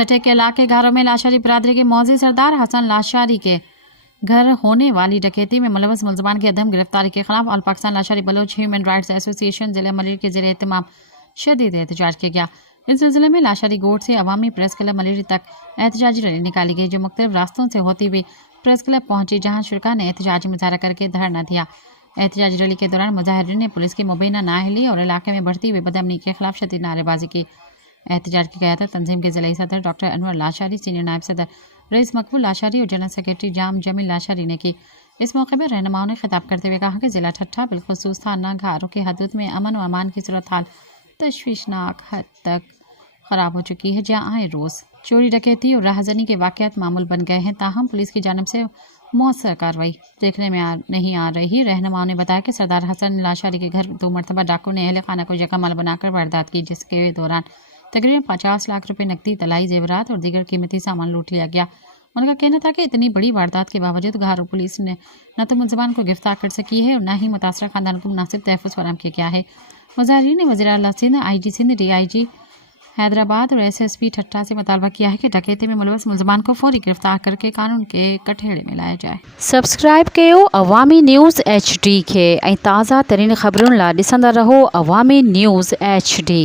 ठट्टे के इलाके घरों में लाशारी बिरादरी के मौजी सरदार हसन लाशारी के घर होने वाली डकैती में मुलवस मुलजमान की अदम गिरफ्तारी के खिलाफ all Pakistan Lashari Baloch human rights association जिले मलिर के ज़ेरे एहतमाम शदीद एहतजाज किया गया। इस सिलसिले में लाशारी गोट से अवामी प्रेस क्लब मलिर तक एहतजाजी रैली निकाली गई, जो मुख्तलिफ रास्तों से होती हुई प्रेस क्लब पहुंची, जहां शुरा ने एहतजाजी मुजाहरा करके धरना दिया। एहतजाजी रैली के दौरान मुजाहिरीन ने पुलिस की मुबैना नाअहली और इलाके में बढ़ती हुई बदअमनी के खिलाफ शदीद नारेबाजी की। एहतजाज की क़यादत तंजीम के ज़िला सदर डॉक्टर अनवर लाशारी, सीनियर नायब सदर रईस मकबूल लाशारी और जनरल सेक्रेटरी जाम जमील लाशारी ने की। इस मौके पर रहनुमाओं ने खिताब करते हुए कहा कि ज़िला ठट्ठा बिलखुसूस थाना घारों की हदूद में अमन व अमान की सूरत हाल तशवीशनाक हद तक ख़राब हो चुकी है, जहाँ आए रोज़ चोरी डकैती और राहजनी के वाक़यात मामूल बन गए हैं। ताहम पुलिस की जानिब से मौसर कार्रवाई देखने में नहीं आ रही। रहनुमाओं ने बताया कि सरदार हसन लाशारी के घर 2 मरतबा डाकू ने अहल खाना को यकमाल बनाकर वारदात की, जिसके दौरान तकरीबन 50 लाख रुपए नकदी, तलाई जेवरात और दीगर कीमती सामान लूट लिया गया। उनका कहना था कि इतनी बड़ी वारदात के बावजूद घारो पुलिस ने न तो मुलजमान को गिरफ्तार कर सकी है और न ही मुतासरा खानदान को मुनासिब तहफ़्फ़ुज़ फराहम किया गया है। मुजाहिरीन ने वज़ीर आला सिंध, IG सिंध, DIG हैदराबाद और SSP ठट्ठा से मुतालबा किया है कि डकैती में मुलवस मुलजमान को फौरी गिरफ्तार करके कानून के कठेड़े में लाया जाए। सब्सक्राइब कयो अवामी न्यूज़ HD के ताज़ा तरीन ख़बरुन ला ॾिसंदा रहो अवामी न्यूज़ HD।